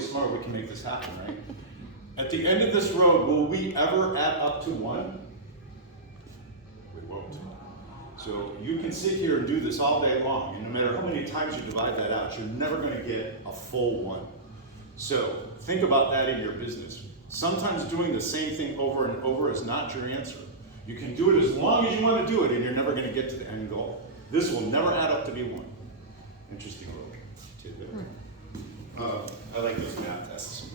smart, we can make this happen, right? At the end of this road, will we ever add up to 1? We won't. So you can sit here and do this all day long, and no matter how many times you divide that out, you're never going to get a full 1. So think about that in your business. Sometimes doing the same thing over and over is not your answer. You can do it as long as you want to do it, and you're never going to get to the end goal. This will never add up to be 1. Interesting little tidbit. I like those math tests.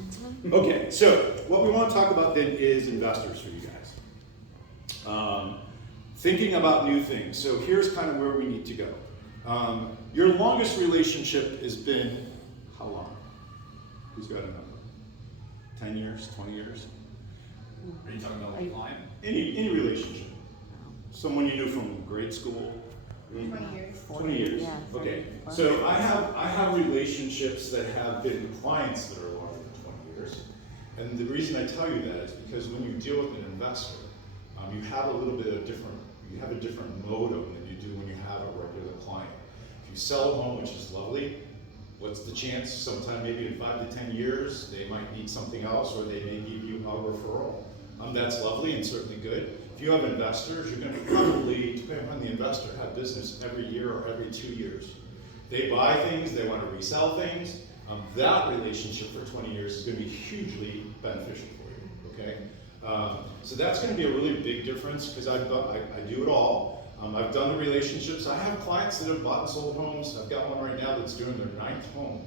Okay, so what we want to talk about then is investors for you guys. Thinking about new things. So here's kind of where we need to go. Your longest relationship has been how long? Who's got a number? 10 years, 20 years? Are you talking about a client? Any relationship. Someone you knew from grade school? 20 years. 20 years. Yeah, Okay. So I have relationships that have been clients that are longer than 20 years. And the reason I tell you that is because when you deal with an investor, you have a little bit of you have a different modem than you do when you have a regular client. If you sell a home, which is lovely, what's the chance sometime maybe in 5 to 10 years, they might need something else or they may give you a referral. That's lovely and certainly good. If you have investors, you're going to probably, depending on the investor, have business every year or every 2 years. They buy things, they want to resell things. That relationship for 20 years is going to be hugely beneficial for you, okay? So that's going to be a really big difference because I do it all. I've done the relationships. I have clients that have bought and sold homes. I've got one right now that's doing their 9th home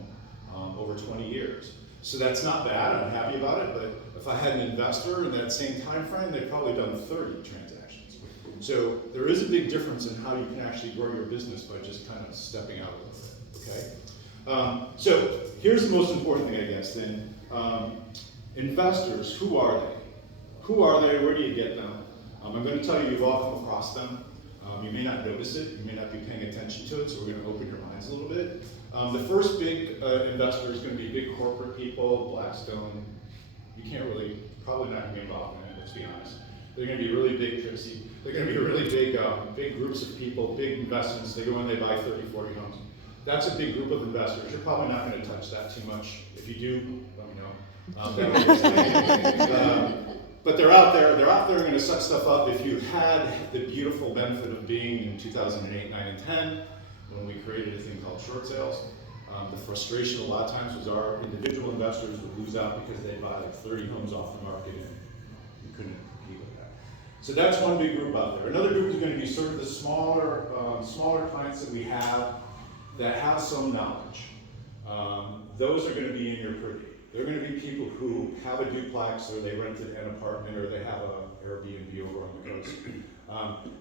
over 20 years. So that's not bad, I'm happy about it, but if I had an investor in that same time frame, they've probably done 30 transactions. So there is a big difference in how you can actually grow your business by just kind of stepping out a little bit, okay? So here's the most important thing, I guess, then. Investors, who are they? Who are they? Where do you get them? I'm going to tell you, you've all come across them. You may not notice it. You may not be paying attention to it, so we're going to open your minds a little bit. The first big investor is going to be big corporate people, Blackstone. You can't really, probably not going to be involved in it, let's be honest. They're going to be really big, Trixie. They're going to be really big, big groups of people, big investments. They go in, they buy 30, 40 homes. That's a big group of investors. You're probably not going to touch that too much. If you do, let me know. But they're out there going to suck stuff up. If you had the beautiful benefit of being in 2008, 9, and 10, when we created a thing called short sales, the frustration a lot of times was our individual investors would lose out because they'd buy like 30 homes off the market and you couldn't compete with that. So that's one big group out there. Another group is going to be sort of the smaller clients that we have that have some knowledge. Those are going to be in your purview. They're going to be people who have a duplex or they rented an apartment or they have an Airbnb over on the coast.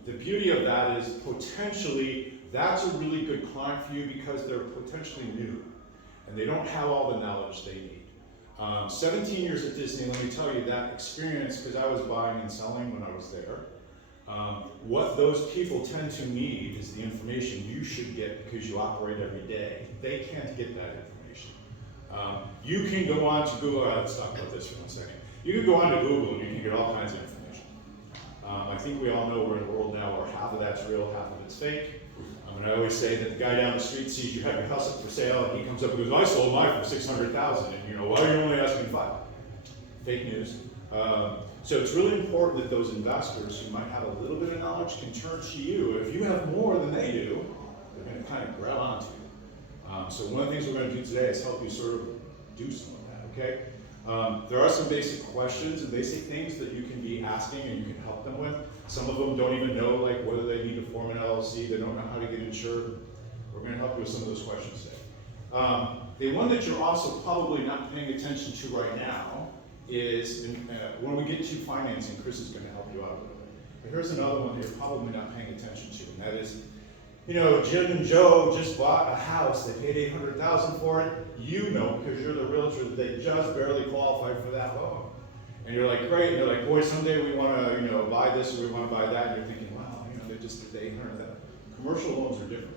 The beauty of that is potentially that's a really good client for you because they're potentially new and they don't have all the knowledge they need. 17 years at Disney, let me tell you that experience, because I was buying and selling when I was there, what those people tend to need is the information you should get because you operate every day. They can't get that information. You can go on to Google, let's talk about this for 1 second. You can go on to Google and you can get all kinds of information. I think we all know we're in a world now where half of that's real, half of it's fake. And I always say that the guy down the street sees you have your house up for sale and he comes up and goes, I sold mine for $600,000, and why are you only asking $5? Fake news. So it's really important that those investors who might have a little bit of knowledge can turn to you. If you have more than they do, they're going to kind of grab onto you. So one of the things we're going to do today is help you sort of do some of that, okay? There are some basic questions and basic things that you can be asking and you can help them with. Some of them don't even know like whether they need to form an LLC, they don't know how to get insured. We're going to help you with some of those questions today. The one that you're also probably not paying attention to right now is when we get to financing, Chris is going to help you out a little bit. But here's another one that you're probably not paying attention to, and that is, Jim and Joe just bought a house, they paid $800,000 for it. You know, because you're the realtor, that they just barely qualified for that loan. And you're like, great, and they're like, boy, someday we want to, buy this or we want to buy that, and you're thinking, wow, they just did $800,000. Commercial loans are different.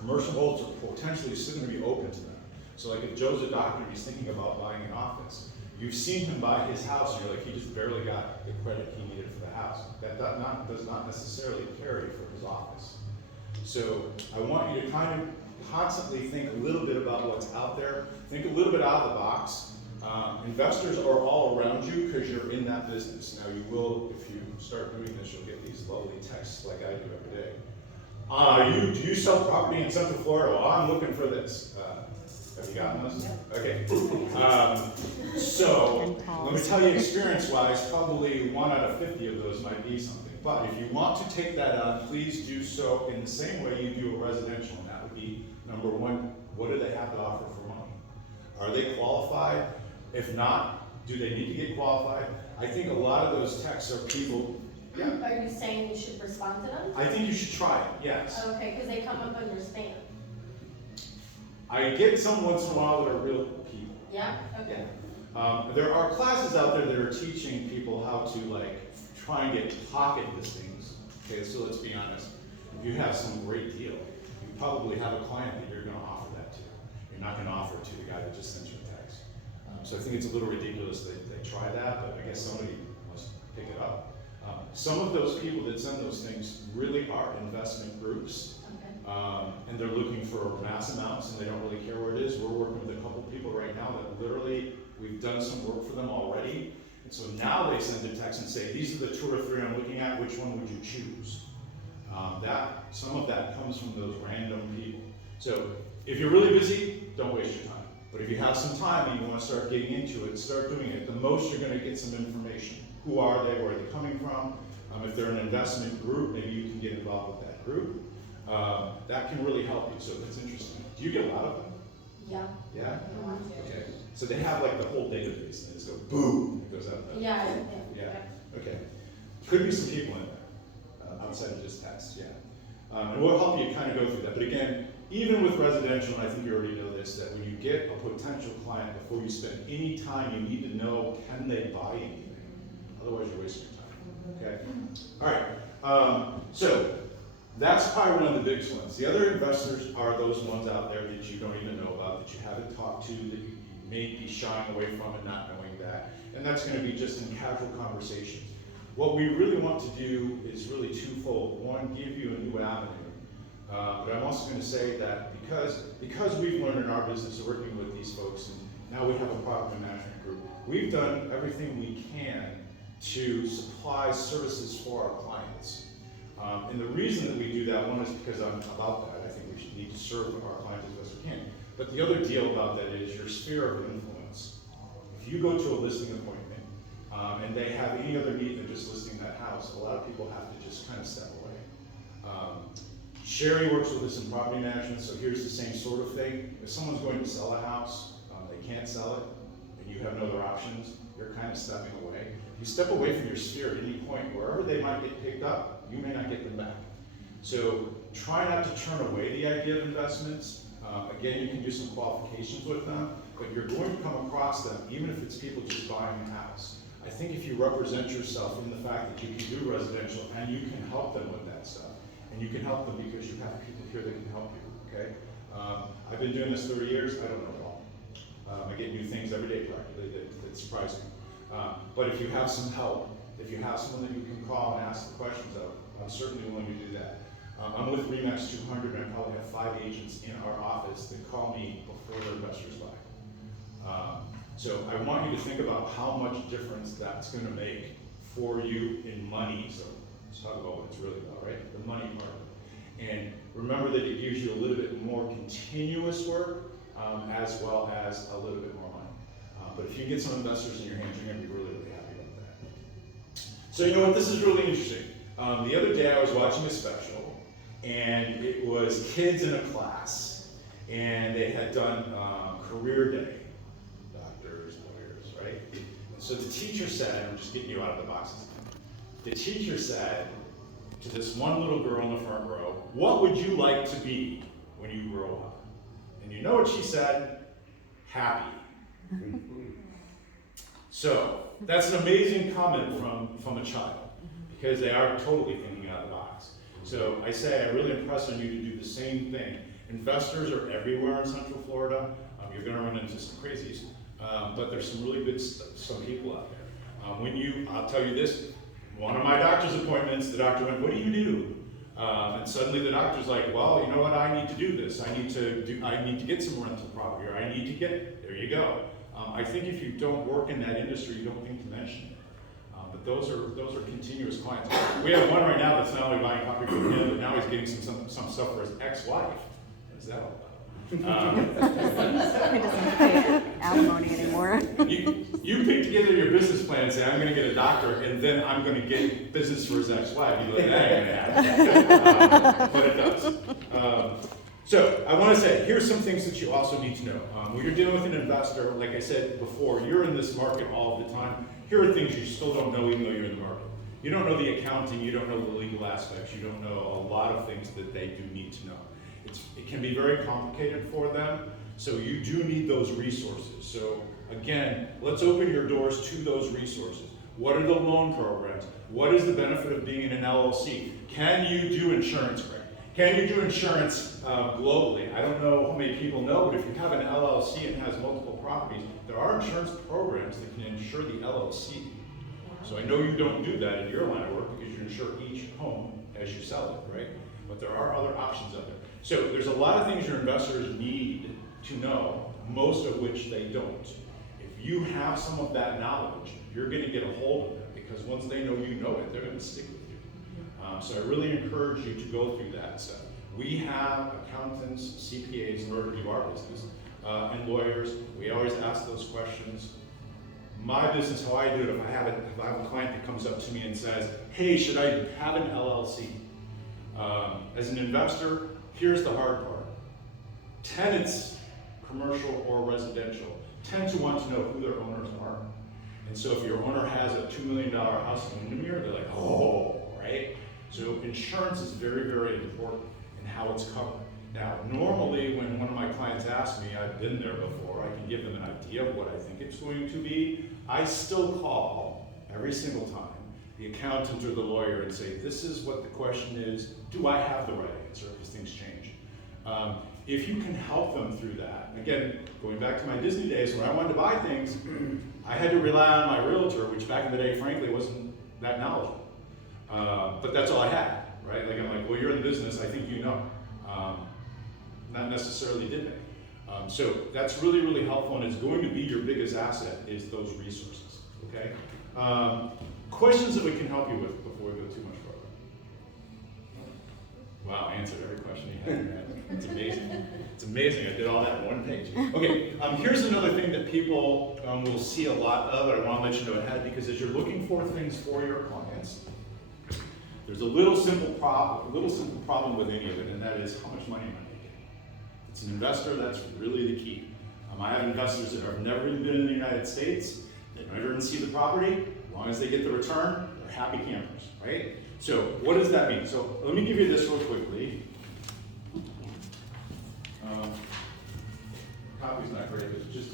Commercial loans are potentially still going to be open to them. So like if Joe's a doctor, he's thinking about buying an office. You've seen him buy his house, and you're like, he just barely got the credit he needed for the house. That does not necessarily carry for his office. So I want you to kind of constantly think a little bit about what's out there, think a little bit out of the box. Investors are all around you because you're in that business. Now you will, if you start doing this, you'll get these lovely texts like I do every day. Do you sell property in Central Florida? Well, I'm looking for this. Have you gotten those? Okay. So, let me tell you experience-wise, probably 1 out of 50 of those might be something. But if you want to take that on, please do so in the same way you do a residential. And that would be, number one, what do they have to offer for money? Are they qualified? If not, do they need to get qualified? I think a lot of those texts are people. Yeah. Are you saying you should respond to them? I think you should try it, yes. Okay, because they come up under spam. I get some once in a while that are real people. Yeah? Okay. There are classes out there that are teaching people how to like try and get pocket listings. Okay, so let's be honest. If you have some great deal, you probably have a client that you're going to offer that to. You're not going to offer it to the guy that just sent you a text. So I think it's a little ridiculous that they try that, but I guess somebody must pick it up. Some of those people that send those things really are investment groups. And they're looking for mass amounts and they don't really care where it is. We're working with a couple people right now that literally, we've done some work for them already. And so now they send a text and say, these are the 2 or 3 I'm looking at, which one would you choose? Some of that comes from those random people. So if you're really busy, don't waste your time. But if you have some time and you want to start getting into it, start doing it. The most you're going to get some information. Who are they? Where are they coming from? If they're an investment group, maybe you can get involved with that group. That can really help you, so that's interesting. Do you get a lot of them? Yeah. Yeah? Okay. So they have like the whole database, and they just go boom, it goes out there. Yeah. Yeah. Okay. Could be some people in there, outside of just text, yeah. And we'll help you kind of go through that. But again, even with residential, and I think you already know this, that when you get a potential client, before you spend any time, you need to know, can they buy anything? Otherwise, you're wasting your time. Okay? All right. So that's probably one of the biggest ones. The other investors are those ones out there that you don't even know about, that you haven't talked to, that you may be shying away from and not knowing that. And that's going to be just in casual conversations. What we really want to do is really twofold. One, give you a new avenue. But I'm also going to say that because we've learned in our business working with these folks, and now we have a property management group, we've done everything we can to supply services for our clients. And the reason that we do that, one is because I'm about that. I think we should need to serve our clients as best we can. But the other deal about that is your sphere of influence. If you go to a listing appointment, and they have any other need than just listing that house, a lot of people have to just kind of step away. Sherry works with us in property management, so here's the same sort of thing. If someone's going to sell a house, they can't sell it, and you have no other options, you're kind of stepping away. If you step away from your sphere at any point, wherever they might get picked up, you may not get them back. So try not to turn away the idea of investments. Again, you can do some qualifications with them, but you're going to come across them, even if it's people just buying a house. I think if you represent yourself in the fact that you can do residential and you can help them with that stuff, and you can help them because you have people here that can help you, okay? I've been doing this 30 years, I don't know it all. I get new things every day practically that surprise me. But if you have some help, if you have someone that you can call and ask the questions of, I'm certainly willing to do that. I'm with RE/MAX 200, and I probably have 5 agents in our office that call me before their investors buy. So I want you to think about how much difference that's going to make for you in money. So let's talk about what it's really about, right? The money part of it. And remember that it gives you a little bit more continuous work, as well as a little bit more money. But if you get some investors in your hands, you're going to be really, really happy about that. So you know what? This is really interesting. The other day I was watching a special, and it was kids in a class, and they had done career day. Doctors, lawyers, right? And so the teacher said, I'm just getting you out of the boxes. The teacher said to this one little girl in the front row, what would you like to be when you grow up? And you know what she said? Happy. So that's an amazing comment from a child, because they are totally thinking out of the box. So I say I really impress on you to do the same thing. Investors are everywhere in Central Florida. You're going to run into some crazies, but there's some really good some people out there. I'll tell you this, one of my doctor's appointments, the doctor went, what do you do? And suddenly the doctor's like, well, you know what, I need to do this, I need to get some rental property, or I need to get, there you go. I think if you don't work in that industry, you don't think to mention it. But those are continuous clients. We have one right now that's not only buying property from him, but now he's getting some stuff for his ex-wife. What is that all about? He doesn't have to pay alimony anymore. You pick together your business plan and say, I'm gonna get a doctor, and then I'm gonna get business for his ex-wife. You go, that ain't gonna happen. But it does. So I wanna say, here's some things that you also need to know. When you're dealing with an investor, like I said before, you're in this market all the time. Here are things you still don't know even though you're in the market. You don't know the accounting, you don't know the legal aspects, you don't know a lot of things that they do need to know. It can be very complicated for them, so you do need those resources. So again, let's open your doors to those resources. What are the loan programs? What is the benefit of being in an LLC? Can you do insurance, Greg? Can you do insurance globally? I don't know how many people know, but if you have an LLC and has multiple properties, there are insurance programs that can insure the LLC. So I know you don't do that in your line of work because you insure each home as you sell it, right? But there are other options out there. So there's a lot of things your investors need to know, most of which they don't. If you have some of that knowledge, you're going to get a hold of it, because once they know you know it, they're going to stick with you. So I really encourage you to go through that stuff. We have accountants, CPAs in order to do our business, and lawyers. We always ask those questions. My business, how I do it, if I have a client that comes up to me and says, hey, should I have an LLC? As an investor, here's the hard part. Tenants, commercial or residential, tend to want to know who their owners are. And so if your owner has a $2 million house in Windermere, they're like, oh, right? So insurance is very, very important in how it's covered. Now, normally when one of my clients asks me, I've been there before, I can give them an idea of what I think it's going to be. I still call every single time the accountant or the lawyer and say, this is what the question is, do I have the right answer, because things change. If you can help them through that, again, going back to my Disney days when I wanted to buy things, I had to rely on my realtor, which back in the day, frankly, wasn't that knowledgeable. But that's all I had, right? Like, I'm like, well, you're in the business, I think you know. Not necessarily did they. So that's really, really helpful, and it's going to be your biggest asset is those resources, okay? Questions that we can help you with before we go too much further? Wow, answered every question you had, man. It's amazing. It's amazing, I did all that in one page. Okay, here's another thing that people will see a lot of, and I want to let you know ahead, because as you're looking for things for your clients, there's a little simple problem with any of it, and that is how much money am I making? If it's an investor, that's really the key. I have investors that have never even been in the United States, they don't ever even see the property. As long as they get the return, they're happy campers, right? So what does that mean? So let me give you this real quickly. Copy's not great, but just